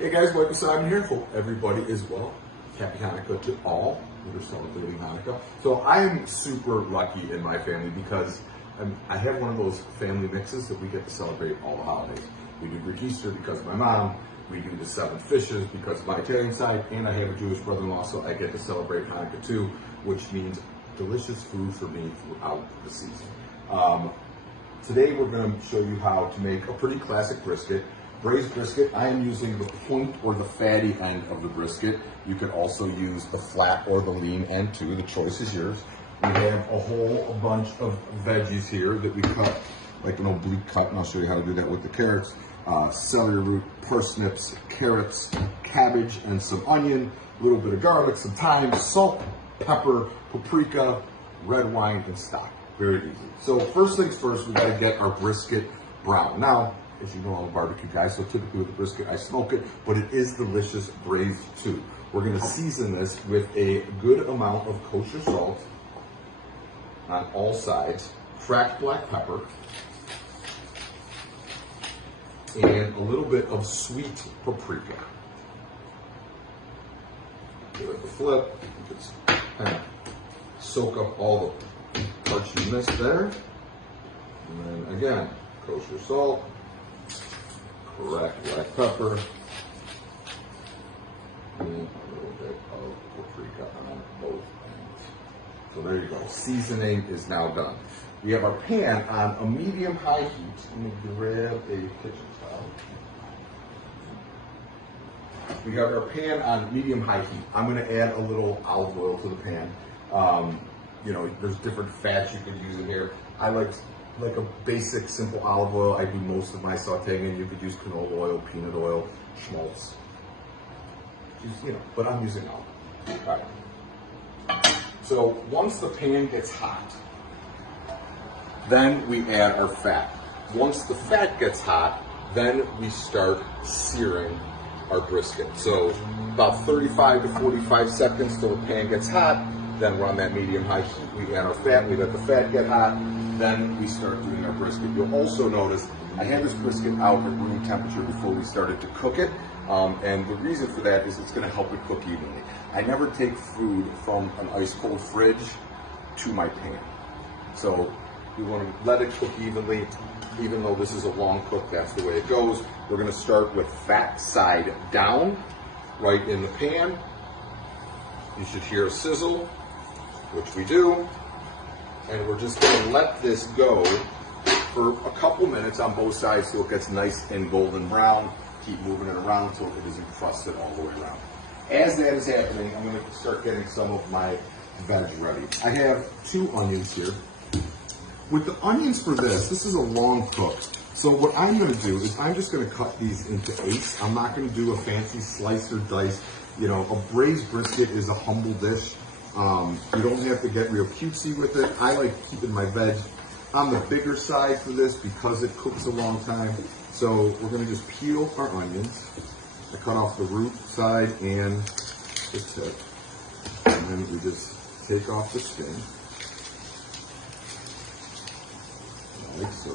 Hey guys, Michael Symon here. Hope everybody is well. Happy Hanukkah to all who are celebrating Hanukkah. So I am super lucky in my family because I have one of those family mixes that we get to celebrate all the holidays. We do Greek Easter because of my mom. We do the 7 fishes because of my Italian side, and I have a Jewish brother-in-law, so I get to celebrate Hanukkah too, which means delicious food for me throughout the season. Today we're going to show you how to make a pretty classic brisket. Braised brisket, I am using the point or the fatty end of the brisket. You could also use the flat or the lean end too. The choice is yours. We have a bunch of veggies here that we cut like an oblique cut, and I'll show you how to do that with the carrots. Celery root, parsnips, carrots, cabbage, and some onion, a little bit of garlic, some thyme, salt, pepper, paprika, red wine, and stock. Very easy. So first things first, we gotta get our brisket brown. Now, as you know, I'm a barbecue guy, so typically with the brisket, I smoke it, but it is delicious braised too. We're gonna season this with a good amount of kosher salt on all sides, cracked black pepper, and a little bit of sweet paprika. Give it a flip, just kind of soak up all the parts you missed there. And then again, kosher salt, cracked black pepper, and a little bit of paprika on both ends. So there you go. Seasoning is now done. We have our pan on a medium-high heat. Let me grab a kitchen towel. We got our pan on medium-high heat. I'm going to add a little olive oil to the pan. You know, there's different fats you could use in here. I like a basic, simple olive oil. I do most of my sauteing in. You could use canola oil, peanut oil, schmaltz. You know, but I'm using olive oil. All right. So once the pan gets hot, then we add our fat. Once the fat gets hot, then we start searing our brisket. So about 35 to 45 seconds till the pan gets hot. Then we're on that medium-high heat. We add our fat. We let the fat get hot. Then we start doing our brisket. You'll also notice I had this brisket out at room temperature before we started to cook it. And the reason for that is it's going to help it cook evenly. I never take food from an ice-cold fridge to my pan. So we want to let it cook evenly. Even though this is a long cook, that's the way it goes. We're going to start with fat side down, right in the pan. You should hear a sizzle, which we do. And we're just going to let this go for a couple minutes on both sides so it gets nice and golden brown. Keep moving it around until it is encrusted all the way around. As that is happening, I'm going to start getting some of my veg ready. I have 2 onions here. With the onions for this is a long cook. So what I'm going to do is I'm just going to cut these into 8s. I'm not going to do a fancy slice or dice. You know, a braised brisket is a humble dish. You don't have to get real cutesy with it. I like keeping my veg on the bigger side for this because it cooks a long time. So we're going to just peel our onions. I cut off the root side and the tip. And then we just take off the skin. Like so.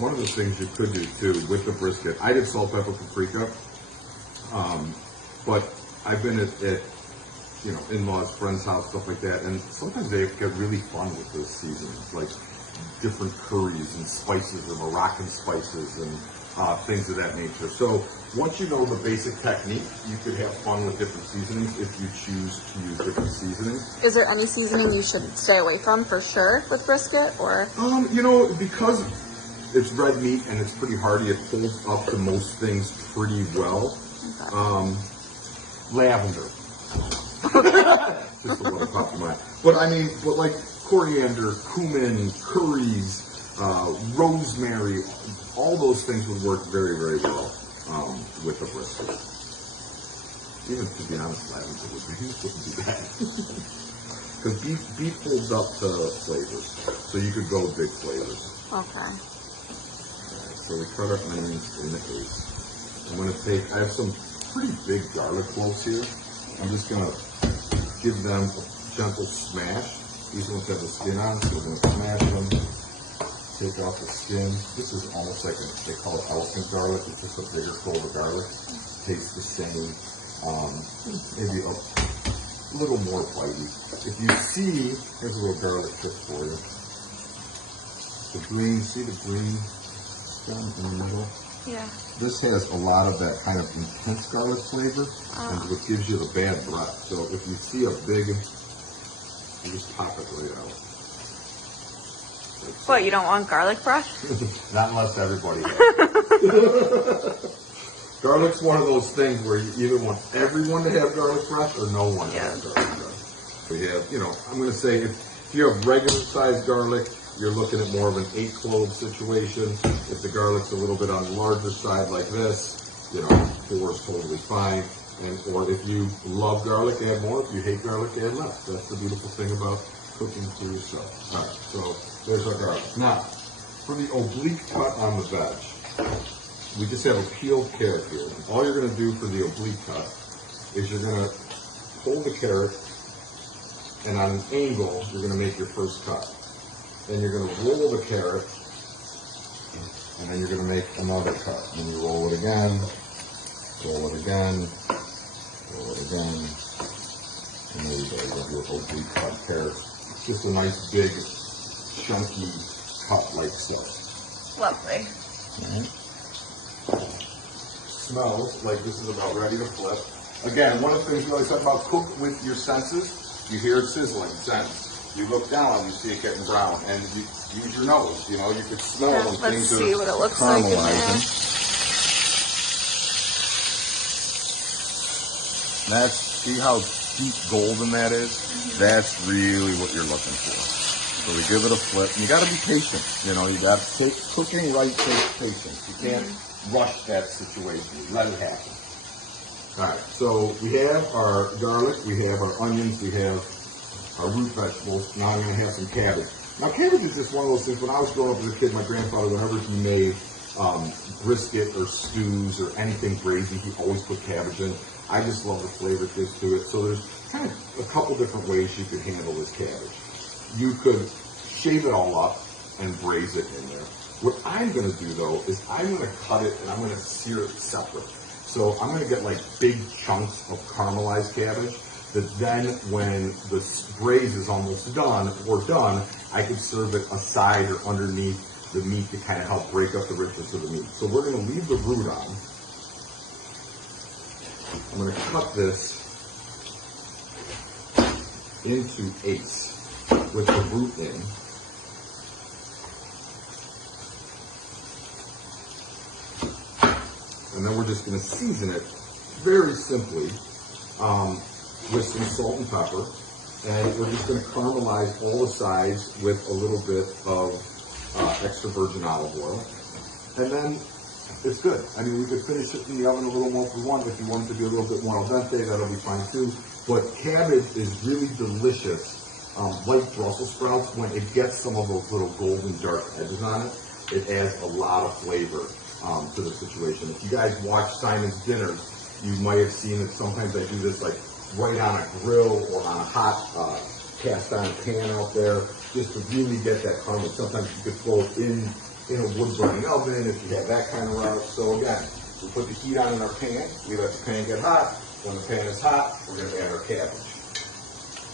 One of the things you could do too with the brisket, I did salt, pepper, paprika, but I've been at you know, in-laws, friends' house, stuff like that, and sometimes they get really fun with those seasonings, like different curries and spices or Moroccan spices and things of that nature. So once you know the basic technique, you could have fun with different seasonings if you choose to use different seasonings. Is there any seasoning you should stay away from for sure with brisket, or? You know, because it's red meat and it's pretty hearty, it holds up to most things pretty well. Okay. Lavender. Just a little top of mind. But I mean, but like coriander, cumin, curries, rosemary, all those things would work very, very well with a brisket. Even to be honest, lavender wouldn't be bad. Because beef holds up to flavors, so you could go big flavors. Okay. Alright, so we cut our onions in the 8s. I'm gonna take, I have some pretty big garlic cloves here. I'm just gonna give them a gentle smash. These ones have the skin on, so we're gonna smash them. take off the skin. This is almost like they call it elephant garlic. It's just a bigger clove of garlic. Tastes the same, maybe a little more bitey. If you see, here's a little garlic tip for you. The green, see the green stem in the middle? Yeah. This has a lot of that kind of intense garlic flavor, and what gives you the bad breath. So if you see a big, you just pop it right out. What, you don't want garlic breath? Not unless everybody does. Garlic's one of those things where you either want everyone to have garlic breath or no one to have garlic breath. We have, you know, I'm going to say if you have regular sized garlic, you're looking at more of an 8 clove situation. If the garlic's a little bit on the larger side like this, you know, 4 is totally fine. And or if you love garlic, add more. If you hate garlic, add less. That's the beautiful thing about cooking for yourself. All right, so there's our garlic. Now, for the oblique cut on the veg, we just have a peeled carrot here. All you're going to do for the oblique cut is you're going to hold the carrot, and on an angle, you're going to make your first cut. Then you're going to roll the carrot, and then you're going to make another cut. And you roll it again, roll it again, roll it again, and there you go. You have your oblique cut carrot. It's just a nice big chunky cut like so. Lovely. Smells like this is about ready to flip. Again, one of the things we always talk about, cook with your senses. You hear it sizzling, sense. You look down, you see it getting brown, and you use your nose. You know, you could smell when let's things are see what it looks like in there. That's, see how deep golden that is? That's really what you're looking for. So we give it a flip. And you got to be patient. You know, you got to take cooking right takes patience. You can't rush that situation. Let it happen. All right. So we have our garlic, we have our onions, we have our root vegetables. Now I'm going to have some cabbage. Now cabbage is just one of those things. When I was growing up as a kid, my grandfather, whenever he made brisket or stews or anything braised, he always put cabbage in. I just love the flavor it gives to it. So there's kind of a couple different ways you could handle this cabbage. You could shave it all up and braise it in there. What I'm going to do though is I'm going to cut it and I'm going to sear it separate. So I'm going to get like big chunks of caramelized cabbage that then when the braise is almost done or done, I could serve it aside or underneath the meat to kind of help break up the richness of the meat. So we're going to leave the root on. I'm going to cut this into eighths with the root in. And then we're just going to season it very simply with some salt and pepper. And we're just going to caramelize all the sides with a little bit of extra virgin olive oil. And then it's good. I mean, we could finish it in the oven a little more if we want. If you want it to be a little bit more al dente, that'll be fine too. But cabbage is really delicious. Like Brussels sprouts, when it gets some of those little golden dark edges on it, it adds a lot of flavor to the situation. If you guys watch Symon's dinners, you might have seen that sometimes I do this like right on a grill or on a hot cast iron pan out there, just to really get that caramel. Sometimes you could throw it in a wood burning oven if you have that kind of route. So again, we put the heat on in our pan, we let the pan get hot. When the pan is hot, we're going to add our cabbage.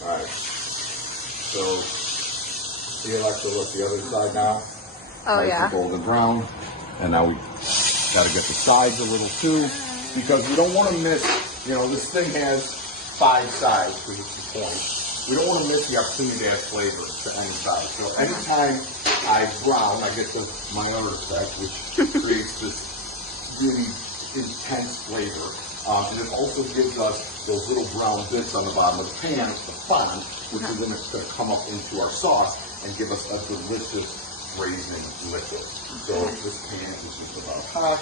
All right. So, see Alexa, look, the other side now. Oh, nice yeah. and golden brown. And now we got to get the sides a little too, because we don't want to miss, you know, this thing has 5 sides, because it's the point. We don't want to miss the opportunity to add flavor to any side. So anytime I brown, I get the Maillard effect, which creates this really intense flavor. And it also gives us those little brown bits on the bottom of the pan, the fond, which is then going to come up into our sauce and give us a delicious braising liquid. So this pan is just about hot.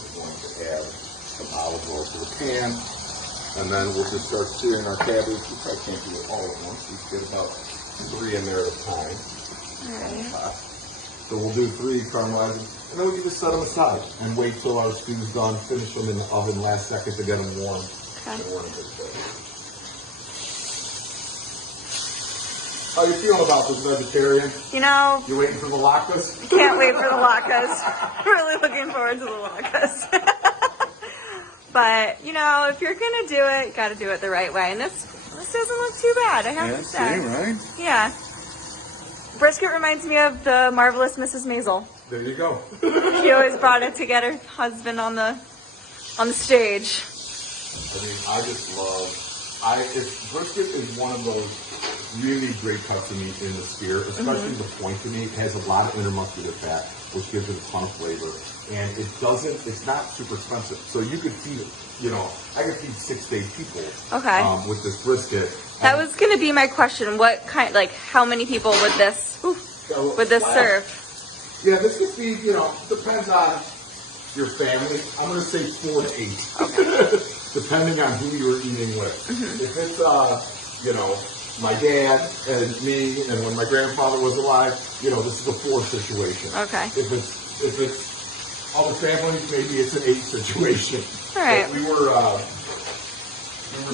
We're going to add some olive oil to the pan. And then we'll just start searing our cabbage. We probably can't do it all at once. We get about 3 in there at a time. Alright. So we'll do 3 caramelizing, and then we can just set them aside and wait till our stew's done. Finish them in the oven last second to get them warm. Okay. And we're in good shape. How you feeling about this, vegetarian? You know, You waiting for the latkes? can't wait for the latkes. Really looking forward to the latkes. But, you know, if you're going to do it, you got to do it the right way. And this doesn't look too bad, I have to say. Right? Yeah. Brisket reminds me of the marvelous Mrs. Maisel. There you go. She always brought it to get her husband on the stage. I mean, I just love. Brisket is one of those really great cuts of meat in the spear, especially the point of meat. It has a lot of intermuscular fat, which gives it a ton of flavor, and it's not super expensive. So you could feed it. You know, I could feed 6 to 8 people. Okay. With this brisket. That was going to be my question. What kind? Like, how many people would this serve? Yeah, this could be. You know, depends on your family. I'm going to say 4 to 8. Okay. Depending on who you're eating with. If it's, you know, my dad and me, and when my grandfather was alive, you know, this is a 4 situation. Okay. If it's other families, maybe it's an 8 situation. All right. But we were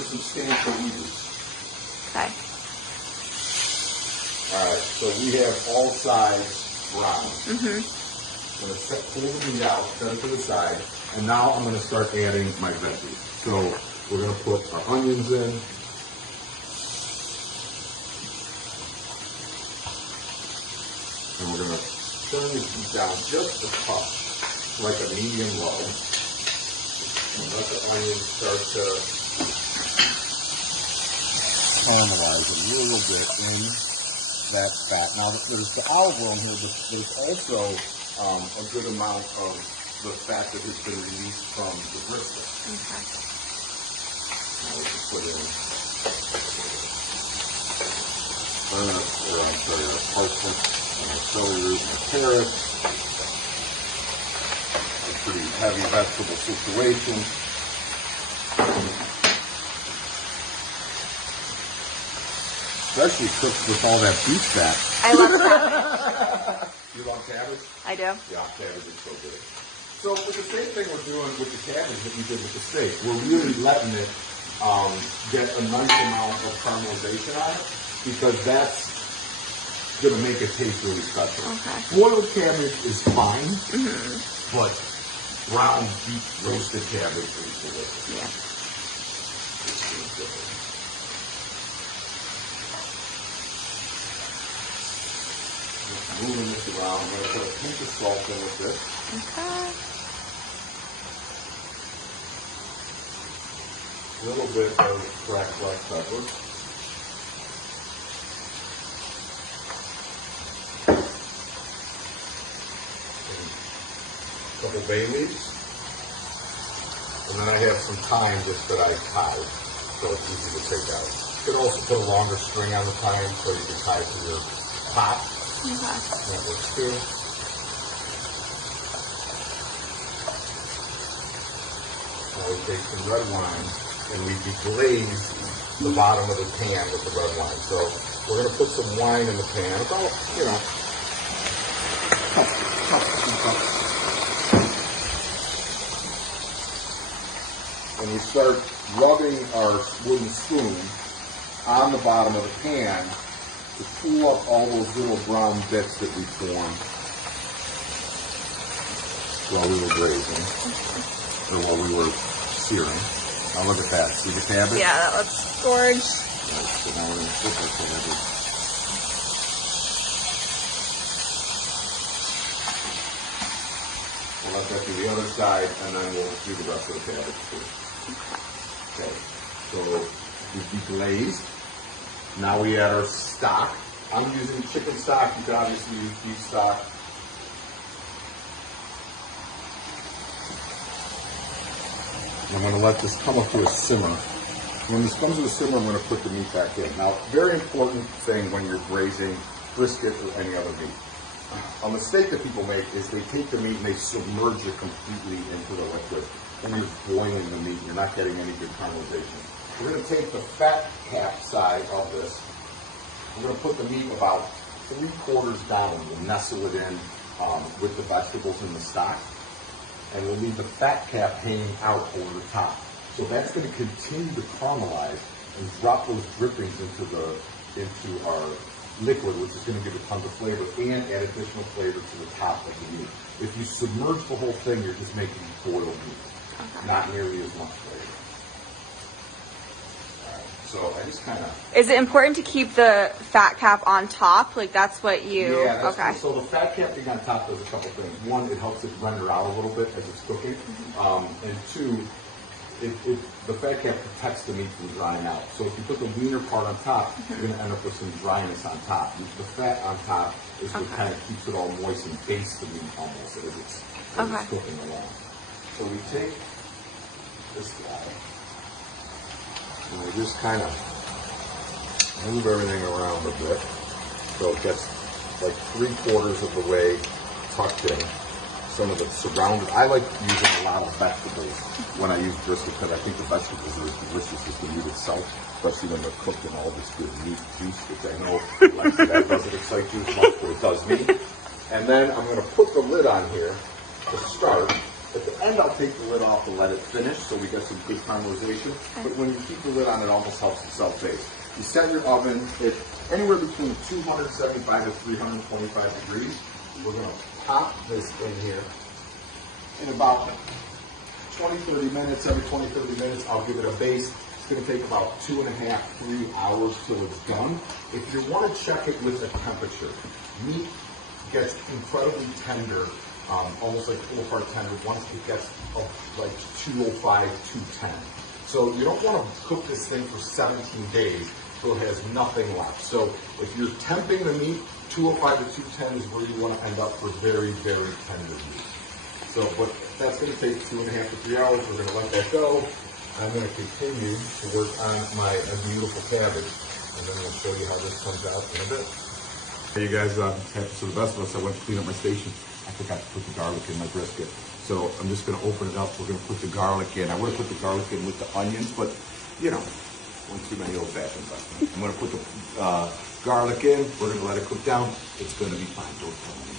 substantial eaters. Okay. All right. So we have all sides brown. I'm going to pull the meat out, set it to the side, and now I'm going to start adding my veggies. So we're going to put our onions in. And we're going to turn this heat down just a touch, like a medium low. And let the onions start to caramelize a little bit in that fat. Now there's the olive oil in here, but there's also a good amount of the fat that has been released from the brisket. Okay. Now we can put in our parsley, and our celery root, and our carrot. A pretty heavy vegetable situation. Especially cooked with all that beef fat. I love cabbage. You love cabbage? I do. Yeah, cabbage is so good. So with the same thing we're doing with the cabbage that we did with the steak, we're really letting it get a nice amount of caramelization on it, because that's going to make it taste really special. Okay. Boiled cabbage is fine, but brown, deep roasted cabbage is delicious. Yeah. Moving this around, I'm going to put a pinch of salt in with this. Okay. A little bit of cracked black pepper. A couple bay leaves. And then I have some thyme just that I tied, so it's easy to take out. You could also put a longer string on the thyme so you can tie it to your pot. Okay. That works too. Now we take some red wine and we deglaze the bottom of the pan with the red wine. So we're going to put some wine in the pan, about, you know, and we start rubbing our wooden spoon on the bottom of the pan to pull up all those little brown bits that we formed while we were braising, or while we were searing. Now look at that. See the cabbage? Yeah, that looks gorgeous. Right, so now we're going to put our cabbage. We'll let that do the other side, and then we'll do the rest of the cabbage too. Okay, so we've deglazed. Now we add our stock. I'm using chicken stock. You can obviously use beef stock. I'm going to let this come up to a simmer. When this comes to a simmer, I'm going to put the meat back in. Now, very important thing when you're braising brisket or any other meat. A mistake that people make is they take the meat and they submerge it completely into the liquid. And you're boiling the meat. You're not getting any good caramelization. We're going to take the fat cap side of this. We're going to put the meat about 3/4 down. We'll nestle it in with the vegetables in the stock. And we'll leave the fat cap hanging out over the top. So that's going to continue to caramelize and drop those drippings into our liquid, which is going to give it tons of flavor and add additional flavor to the top of the meat. If you submerge the whole thing, you're just making boiled meat. Okay. Not nearly as much flavor. All right, so I just kind of... Is it important to keep the fat cap on top? Like that's what you... Yeah, that's okay. So the fat cap being on top does a couple things. One, it helps it render out a little bit as it's cooking. And two, the fat cap protects the meat from drying out. So if you put the wiener part on top, you're going to end up with some dryness on top. The fat on top is what kind of keeps it all moist and bastes the meat almost as it's cooking along. So we take this guy and we just kind of move everything around a bit so it gets like 3/4 of the way tucked in. Some of it surrounded. I like using a lot of vegetables when I use brisket because I think the vegetables are as delicious as the meat itself, especially when they're cooked in all this good meat juice, which I know that doesn't excite you as much, but it does me. And then I'm going to put the lid on here to start. At the end, I'll take the lid off and let it finish so we get some good caramelization. But when you keep the lid on, it almost helps it self-bake. You set your oven at anywhere between 275 to 325 degrees. We're going to pop this in here in about 20-30 minutes. Every 20-30 minutes, I'll give it a baste. It's going to take about 2.5-3 hours till it's done. If you want to check it with the temperature, meat gets incredibly tender, almost like pull-apart tender, once it gets up like 205, 210. So you don't want to cook this thing for 17 days till it has nothing left. So if you're temping the meat, 205 to 210 is where you want to end up for very, very tender meat. So, but that's going to take 2.5 to 3 hours. We're going to let that go. I'm going to continue to work on my beautiful cabbage, and then I'll show you how this comes out in a bit. Hey, you guys, so the best of us, I went to clean up my station. I forgot to put the garlic in my brisket. So I'm just going to open it up. We're going to put the garlic in. I would have put the garlic in with the onions, but, you know, one too many old-fashioned. I'm going to put the garlic in. We're going to let it cook down. It's going to be fine. Don't tell anybody.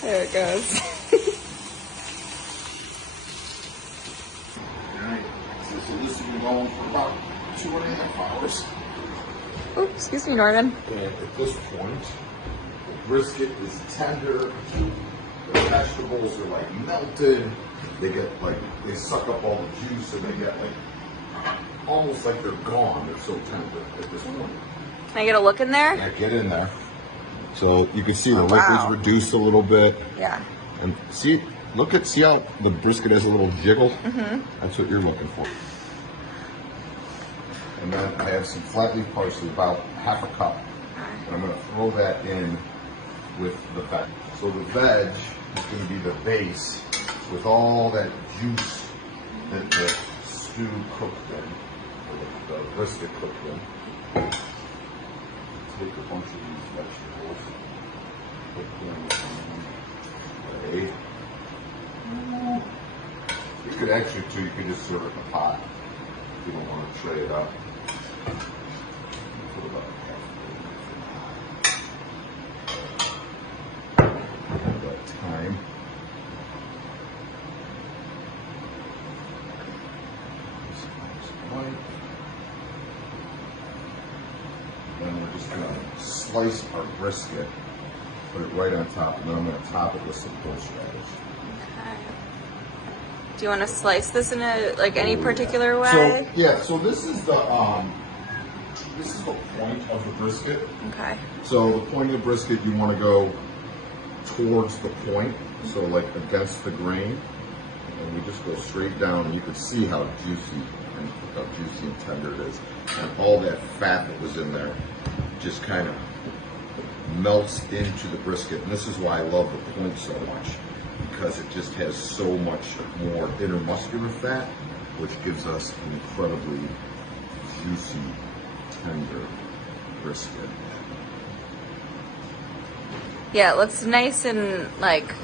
There it goes. Alright, so this has been going for about 2.5 hours. Oh, excuse me, Norman. And at this point, the brisket is tender. The vegetables are like melted. They get like, they suck up all the juice and they get like, almost like they're gone. They're so tender at this point. Can I get a look in there? Yeah, get in there. So you can see the liquid's reduced a little bit. Yeah. And see how the brisket has a little jiggle? That's what you're looking for. And then I have some flat leaf parsley, about half a cup. And I'm going to throw that in with the veg. So the veg is going to be the base with all that juice that the stew cooked in, or the brisket cooked in. Take a bunch of these vegetables, put them away. You could actually, too, you could just serve it in a pot if you don't want to tray it up. Put about half that time. Then we're just going to slice our brisket, put it right on top, and then I'm going to top it with some horseradish. Okay. Do you want to slice this in any particular way? So yeah, so this is the point of the brisket. Okay. So the point of the brisket, you want to go towards the point, so like against the grain, and we just go straight down, and you can see how juicy and tender it is, and all that fat that was in there just kind of melts into the brisket. And this is why I love the point so much, because it just has so much more intermuscular fat, which gives us an incredibly juicy, tender brisket. Yeah, it looks nice and like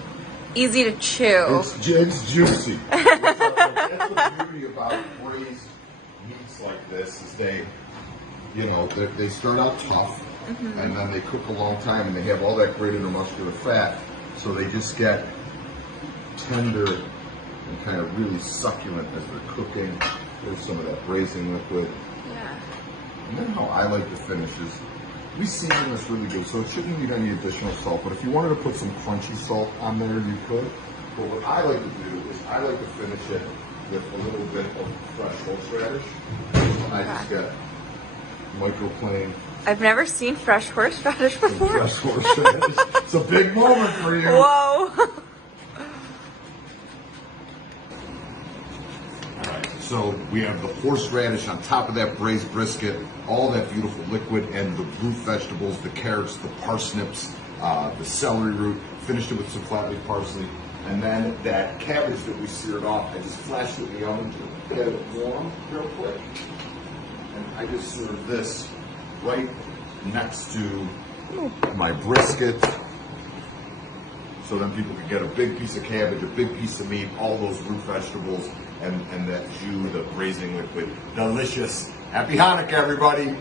easy to chew. It's juicy. That's the beauty about braised meats like this is they start out tough, and then they cook a long time, and they have all that great intermuscular fat, so they just get tender and kind of really succulent as they're cooking. There's some of that braising liquid. Yeah. And then how I like to finish is, we season this really good, so it shouldn't need any additional salt, but if you wanted to put some crunchy salt on there, you could. But what I like to do is I like to finish it with a little bit of fresh horseradish. And I just get microplane. I've never seen fresh horseradish before. Fresh horseradish. It's a big moment for you. Whoa. So we have the horseradish on top of that braised brisket, all that beautiful liquid, and the root vegetables, the carrots, the parsnips, the celery root, finished it with some flat leaf parsley, and then that cabbage that we seared off, I just flashed it in the oven to get it warm real quick. And I just serve this right next to my brisket, so then people can get a big piece of cabbage, a big piece of meat, all those root vegetables, and that jus, the braising liquid. Delicious. Happy Hanukkah, everybody.